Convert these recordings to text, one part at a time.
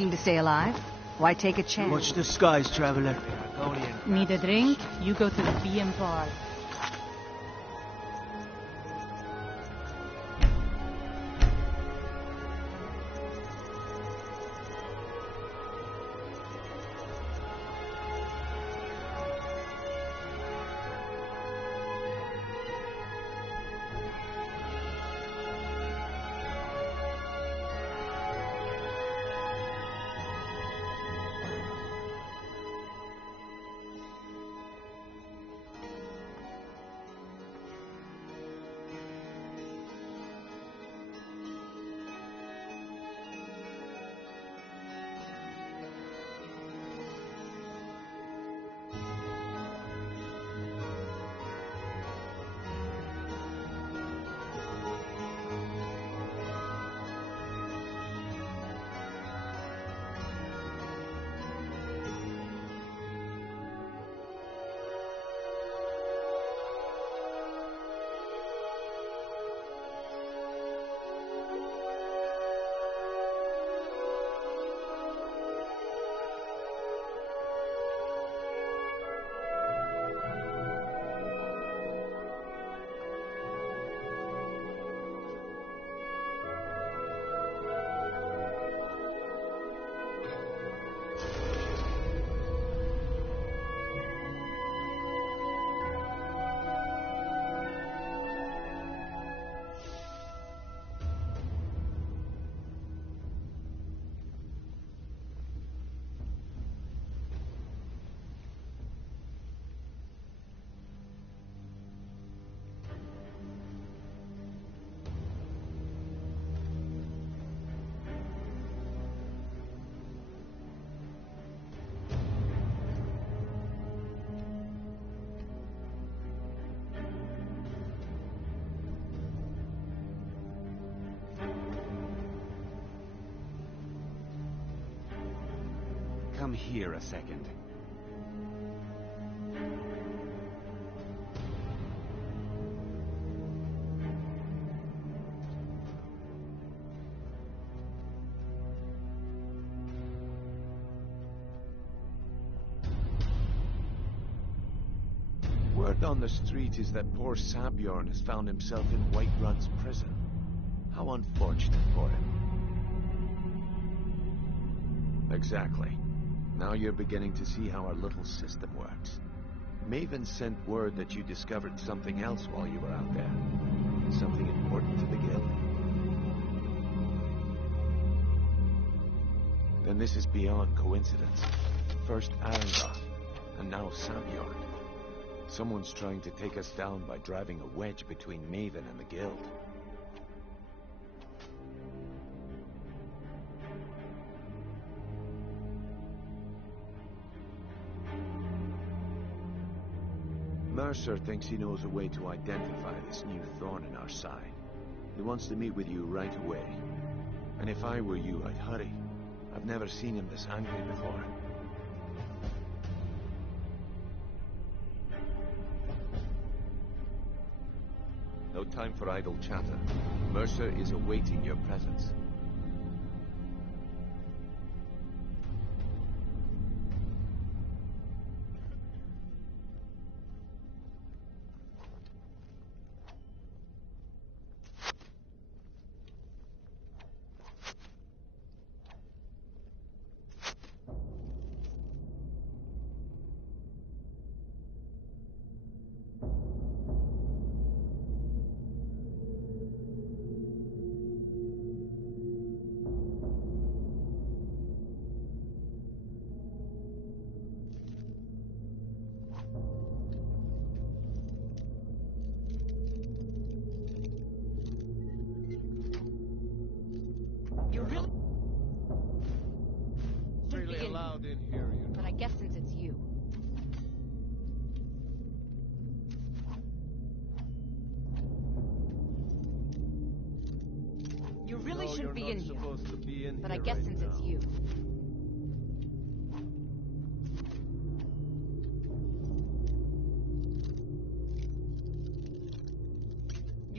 looking to stay alive? Why take a chance? Watch the skies, traveler. Need a drink? You go to the BM bar. Come here a second. Word on the street is that poor Sabjorn has found himself in Whiterun's prison. How unfortunate for him. Exactly. Now you're beginning to see how our little system works. Maven sent word that you discovered something else while you were out there. Something important to the guild. Then this is beyond coincidence. First Arengoth, and now Sabjorn. Someone's trying to take us down by driving a wedge between Maven and the guild. Mercer thinks he knows a way to identify this new thorn in our side. He wants to meet with you right away. And if I were you, I'd hurry. I've never seen him this angry before. No time for idle chatter. Mercer is awaiting your presence. But I guess since it's you. You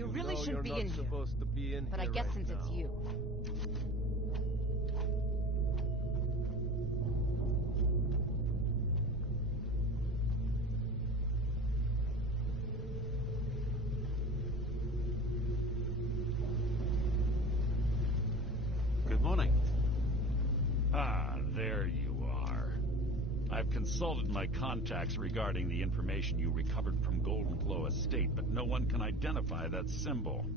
really shouldn't be in here. But I guess since it's you. I've consulted my contacts regarding the information you recovered from Golden Glow Estate, but no one can identify that symbol.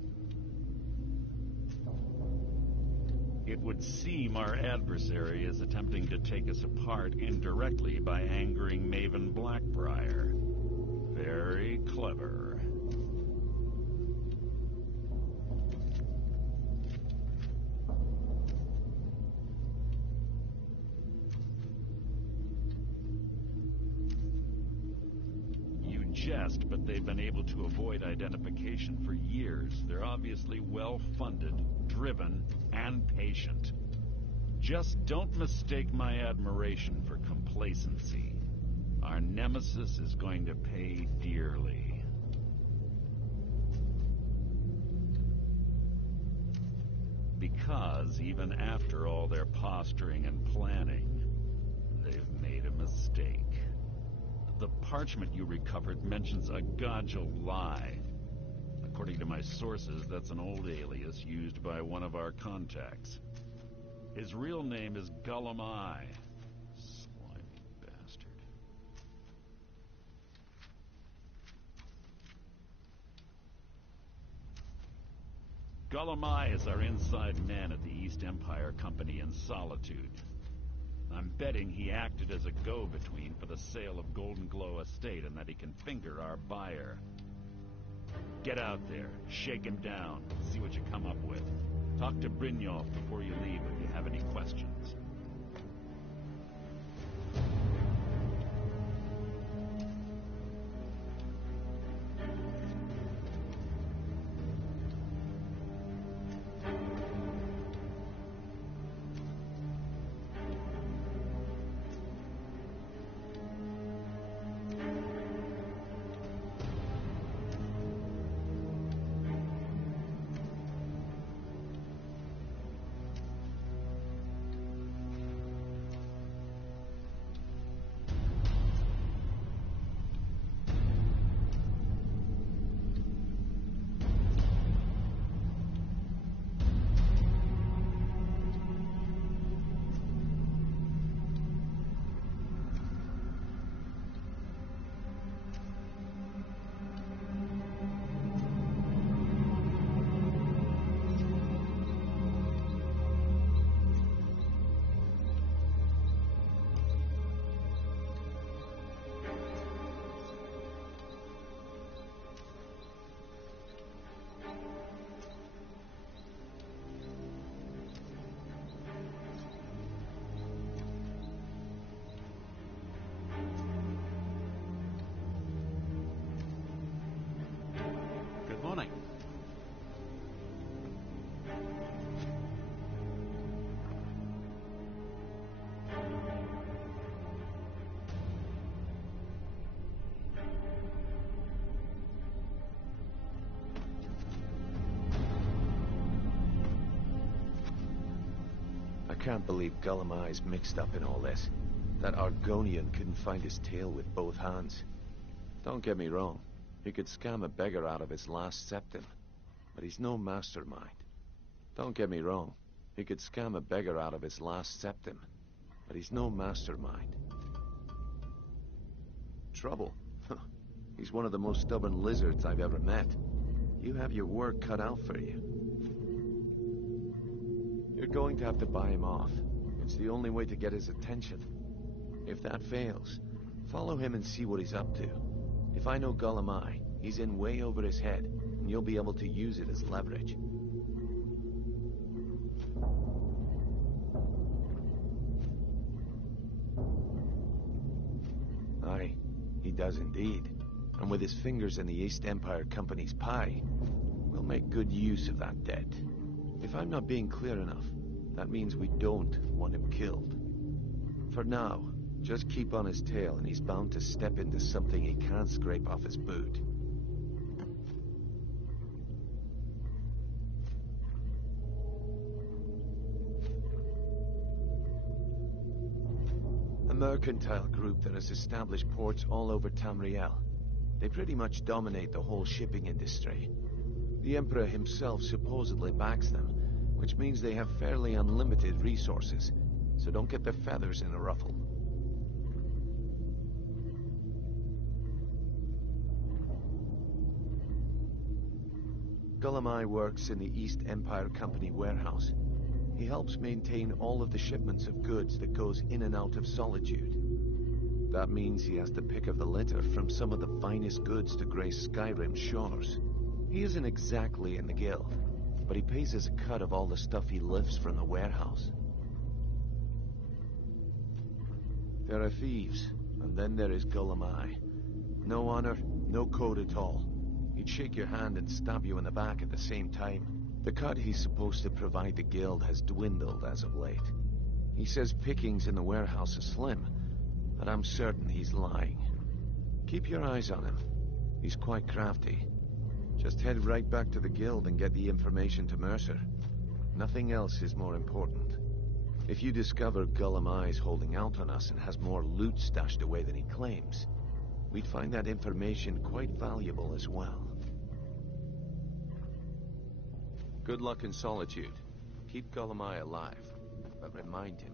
It would seem our adversary is attempting to take us apart indirectly by angering Maven Blackbriar. Very clever. You jest, but they've been able to avoid identification for years. They're obviously well-funded, driven, and patient. Just don't mistake my admiration for complacency. Our nemesis is going to pay dearly. Because even after all their posturing and planning, they've made a mistake. The parchment you recovered mentions a Godjal lie. According to my sources, that's an old alias used by one of our contacts. His real name is Gullum Eye. Slimy bastard. Gullum Eye is our inside man at the East Empire Company in Solitude. I'm betting he acted as a go-between for the sale of Golden Glow Estate and that he can finger our buyer. Get out there, shake him down, see what you come up with. Talk to Brynjolf before you leave if you have any questions. I can't believe Gullum Eye's mixed up in all this. That Argonian couldn't find his tail with both hands. Don't get me wrong, he could scam a beggar out of his last septim, but he's no mastermind. Don't get me wrong, he could scam a beggar out of his last septim, but he's no mastermind. Trouble? He's one of the most stubborn lizards I've ever met. You have your work cut out for you. You're going to have to buy him off. It's the only way to get his attention. If that fails, follow him and see what he's up to. If I know Gullum Eye, he's in way over his head, and you'll be able to use it as leverage. Aye, he does indeed. And with his fingers in the East Empire Company's pie, we'll make good use of that debt. If I'm not being clear enough, that means we don't want him killed. For now, just keep on his tail and he's bound to step into something he can't scrape off his boot. A mercantile group that has established ports all over Tamriel. They pretty much dominate the whole shipping industry. The Emperor himself supposedly backs them, which means they have fairly unlimited resources, so don't get their feathers in a ruffle. Gulamai works in the East Empire Company warehouse. He helps maintain all of the shipments of goods that goes in and out of Solitude. That means he has the pick of the litter from some of the finest goods to grace Skyrim's shores. He isn't exactly in the guild, but he pays us a cut of all the stuff he lifts from the warehouse. There are thieves, and then there is Gulamai. No honor, no code at all. He'd shake your hand and stab you in the back at the same time. The cut he's supposed to provide the guild has dwindled as of late. He says pickings in the warehouse are slim, but I'm certain he's lying. Keep your eyes on him. He's quite crafty. Just head right back to the guild and get the information to Mercer. Nothing else is more important. If you discover Gulamai's holding out on us and has more loot stashed away than he claims, we'd find that information quite valuable as well. Good luck in Solitude. Keep Gulamai alive, but remind him.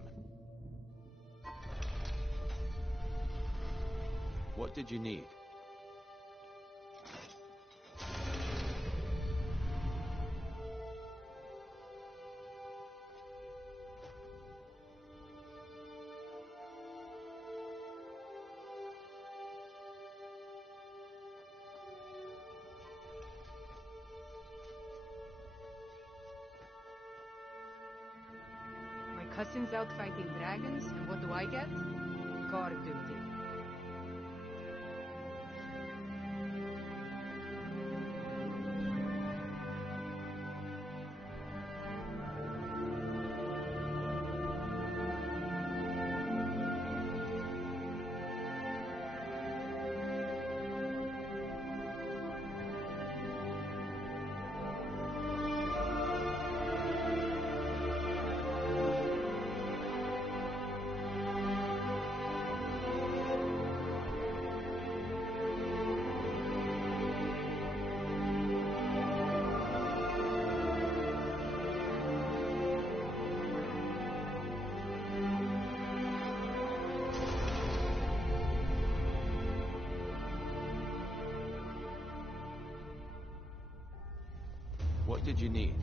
What did you need? My cousin's out fighting dragons, and what do I get? Guard duty. What did you need?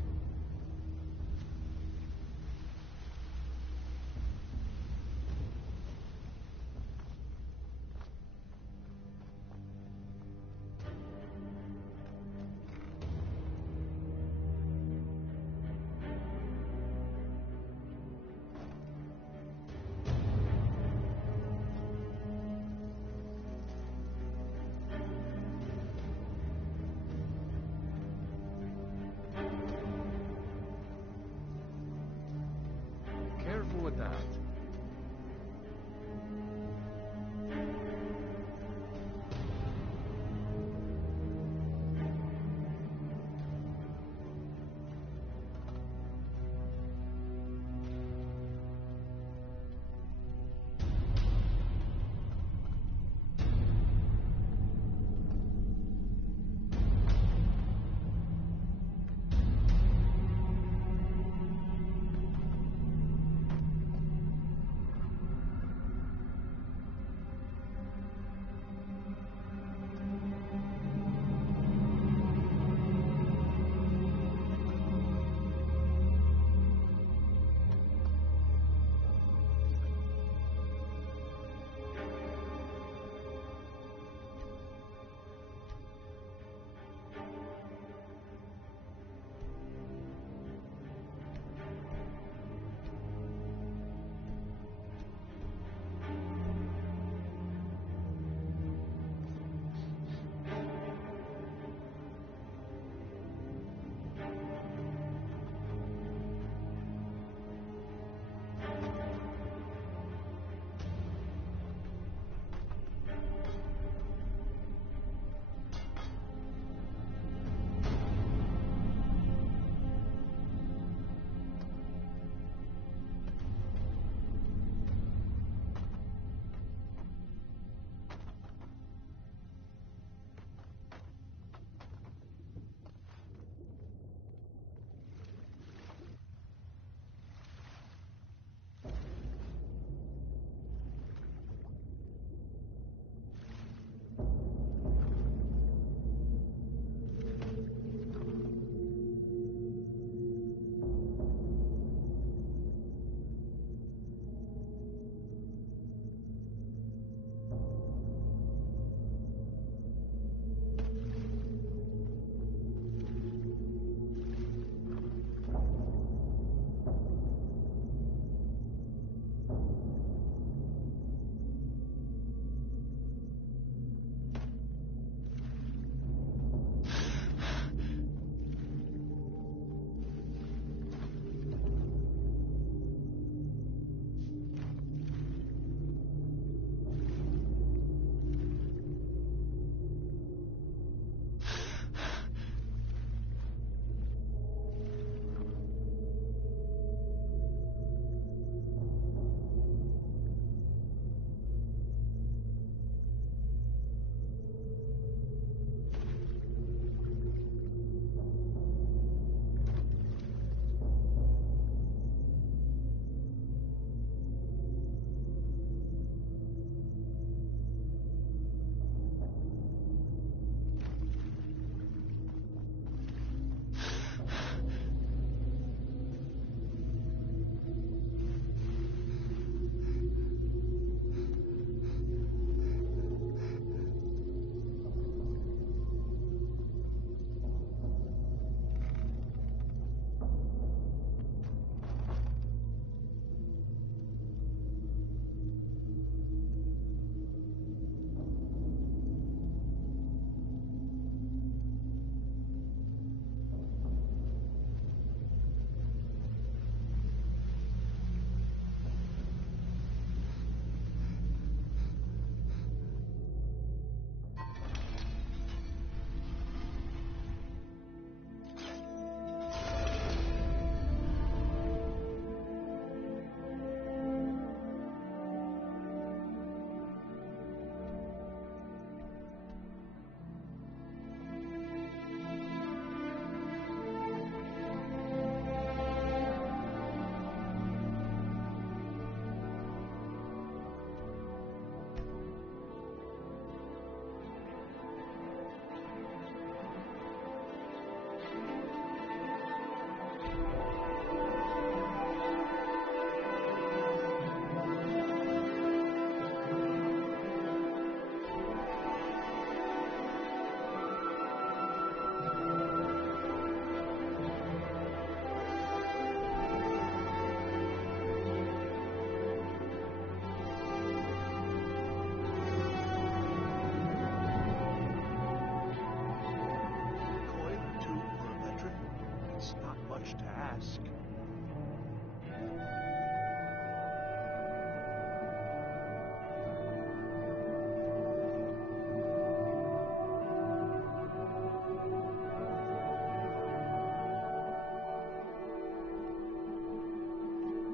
task.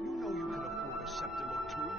You know you can afford a septim or two.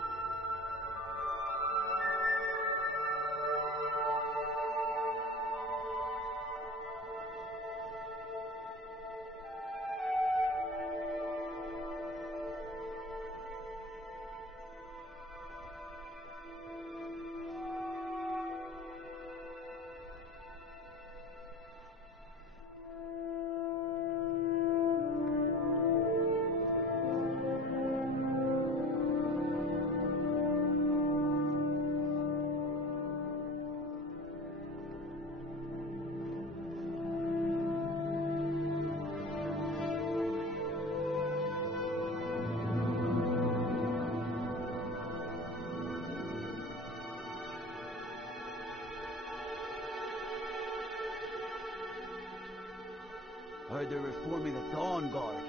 Heard they're reforming the Dawn Guard.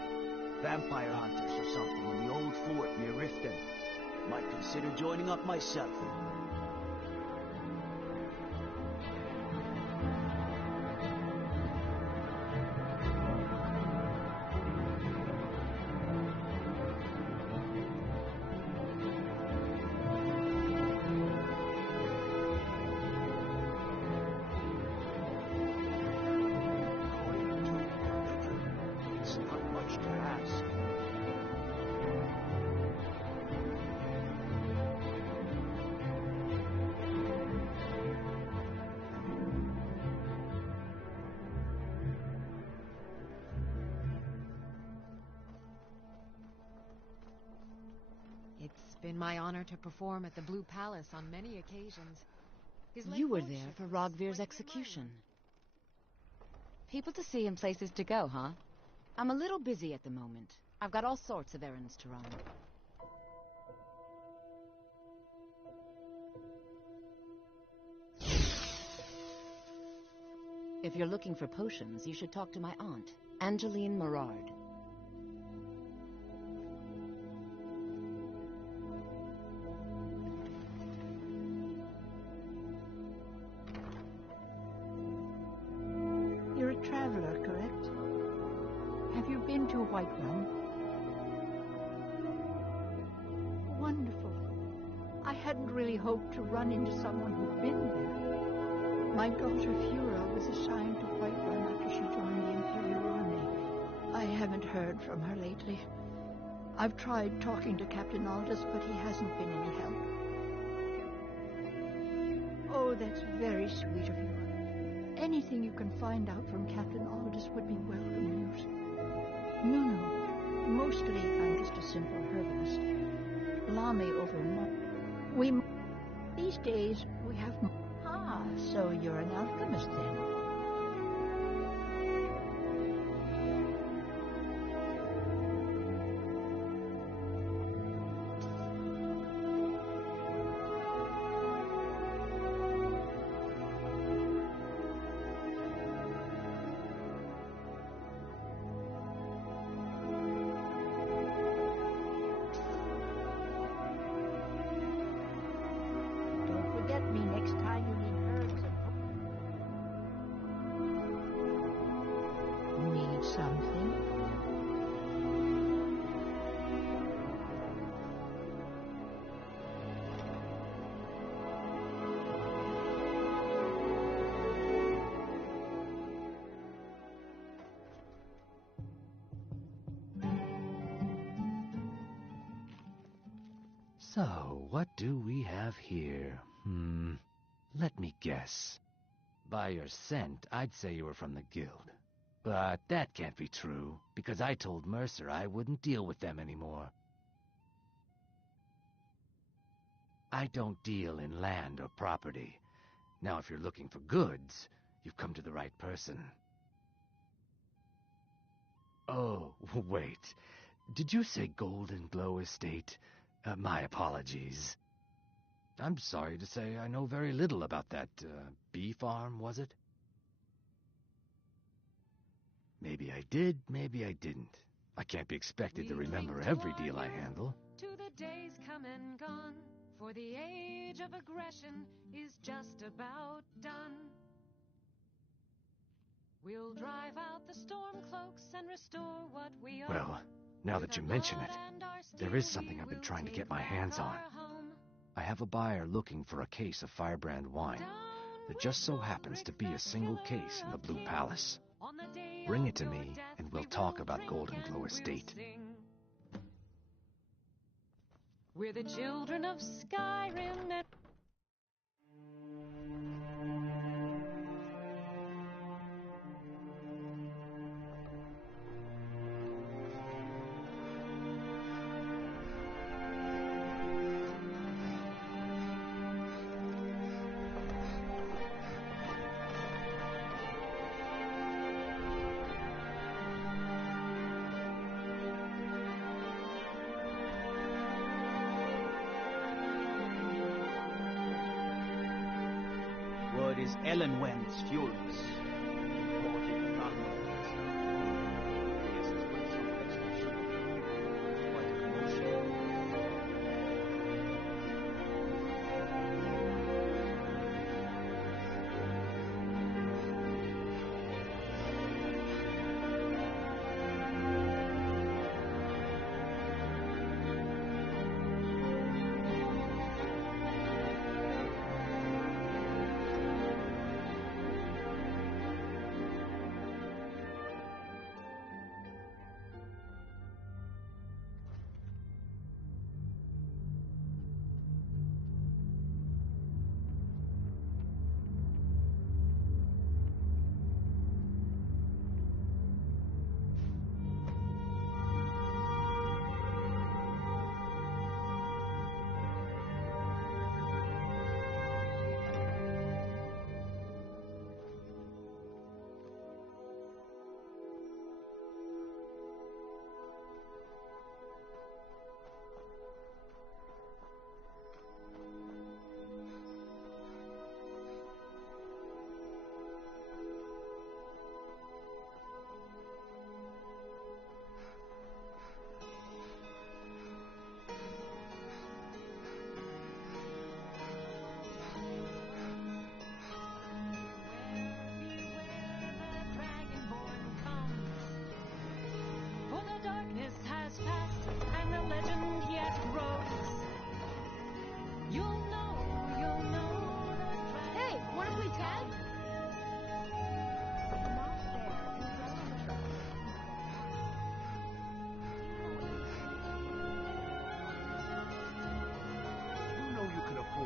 Vampire hunters or something in the old fort near Riften. Might consider joining up myself. It's not much to ask. It's been my honor to perform at the Blue Palace on many occasions. You were there for Rogvir's execution. People to see and places to go, huh? I'm a little busy at the moment. I've got all sorts of errands to run. If you're looking for potions, you should talk to my aunt, Angeline Morard. You're a traveler, correct? Have you been to Whiterun? Wonderful. I hadn't really hoped to run into someone who'd been there. My daughter Fura was assigned to Whiterun after she joined the Imperial Army. I haven't heard from her lately. I've tried talking to Captain Aldous, but he hasn't been any help. Oh, that's very sweet of you. Anything you can find out from Captain Aldous would be welcome news. No. Mostly, I'm just a simple herbalist. Lamy over These days, we have... Ah, so you're an alchemist then. Don't forget me next time you need herbs and... Need something? So, what do we have here? Let me guess. By your scent, I'd say you were from the guild. But that can't be true, because I told Mercer I wouldn't deal with them anymore. I don't deal in land or property. Now, if you're looking for goods, you've come to the right person. Oh, wait. Did you say Golden Glow Estate? My apologies. I'm sorry to say I know very little about that, bee farm, was it? Maybe I did, maybe I didn't. I can't be expected to remember every deal I handle. To the days come and gone, for the age of aggression is just about done. We'll drive out the storm cloaks and restore what we own. Well, now that you mention it, there is something I've been trying to get my hands on. I have a buyer looking for a case of Firebrand wine. There just so happens to be a single case in the Blue Palace. Bring it to me, and we'll talk about Golden Glow Estate. We're the children of Skyrim and... Word is Ellen Wen's furious. Reported the Malmös. Yes, it's quite someplace they should be. It's quite a commotion.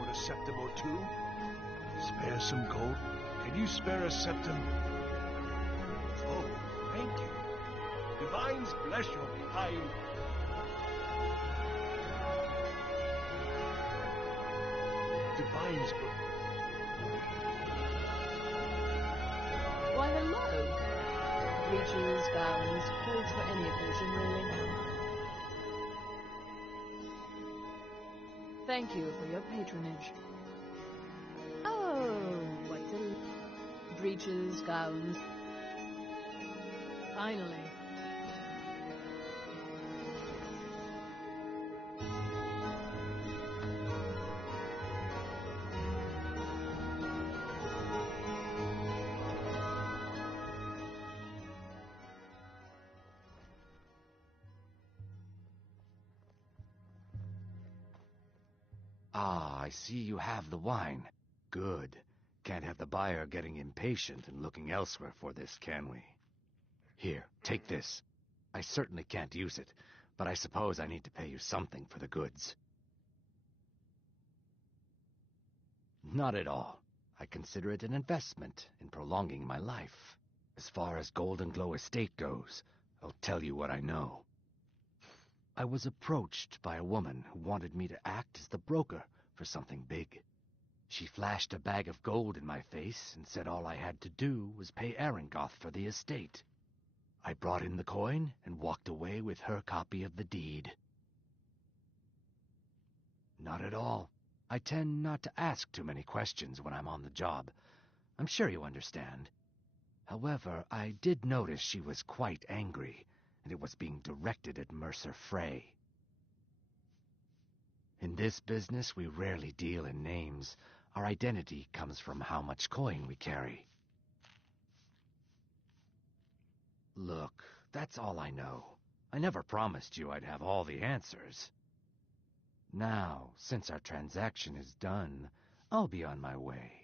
A septim or two? Spare some gold? Can you spare a septim? Oh, thank you. Divines bless your behind. Divines Why, hello. Breeches, gowns, clothes for any occasion, really. Thank you for your patronage. Oh, what's a... breeches, gowns. Finally. Ah, I see you have the wine. Good. Can't have the buyer getting impatient and looking elsewhere for this, can we? Here, take this. I certainly can't use it, but I suppose I need to pay you something for the goods. Not at all. I consider it an investment in prolonging my life. As far as Golden Glow Estate goes, I'll tell you what I know. I was approached by a woman who wanted me to act as the broker for something big. She flashed a bag of gold in my face and said all I had to do was pay Arangoth for the estate. I brought in the coin and walked away with her copy of the deed. Not at all. I tend not to ask too many questions when I'm on the job. I'm sure you understand. However, I did notice she was quite angry, and it was being directed at Mercer Frey. In this business, we rarely deal in names. Our identity comes from how much coin we carry. Look, that's all I know. I never promised you I'd have all the answers. Now, since our transaction is done, I'll be on my way.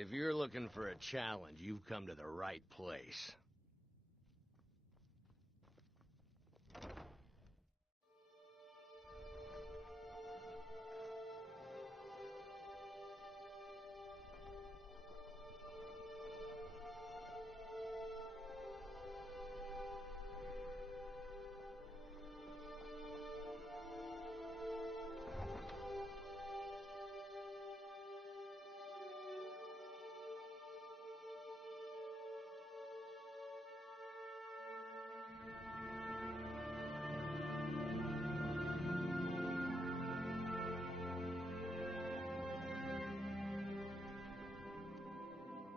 If you're looking for a challenge, you've come to the right place.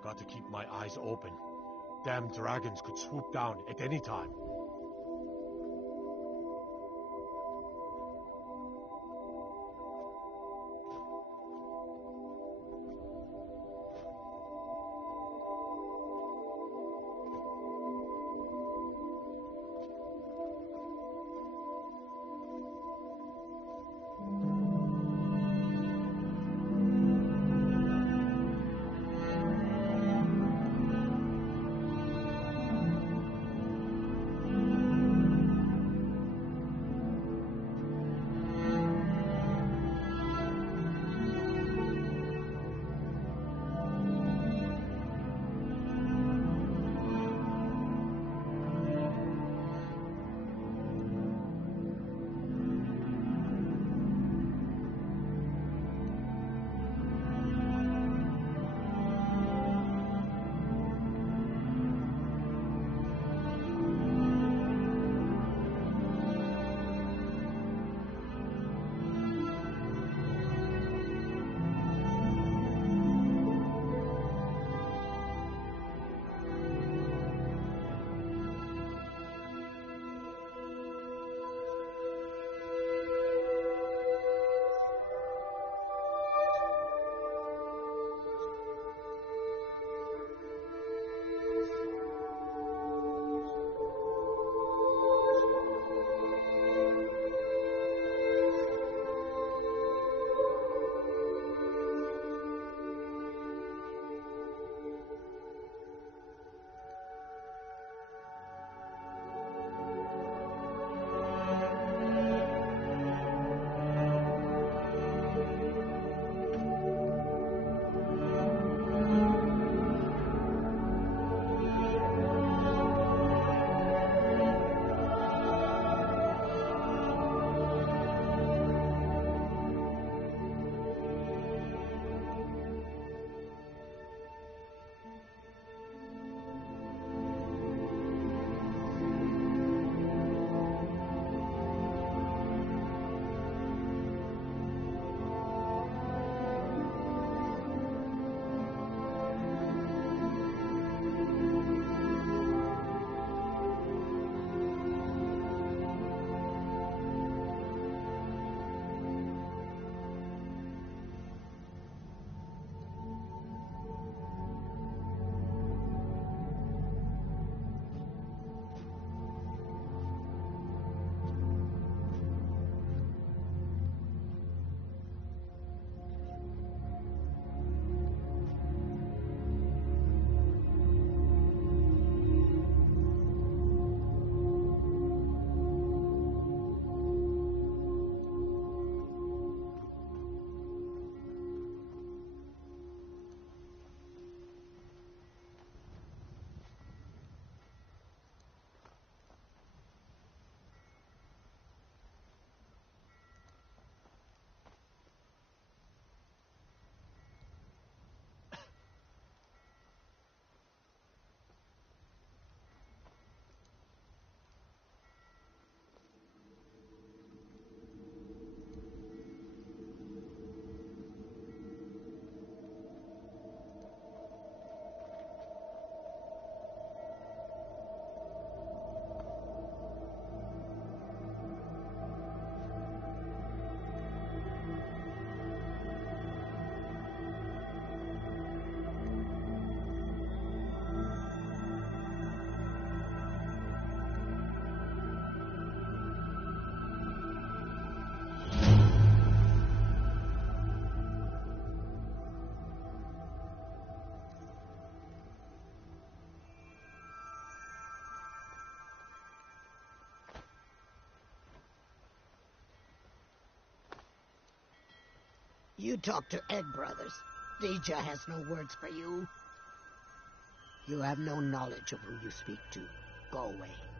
Got to keep my eyes open. Damn dragons could swoop down at any time. You talk to Egg Brothers. Deja has no words for you. You have no knowledge of who you speak to. Go away.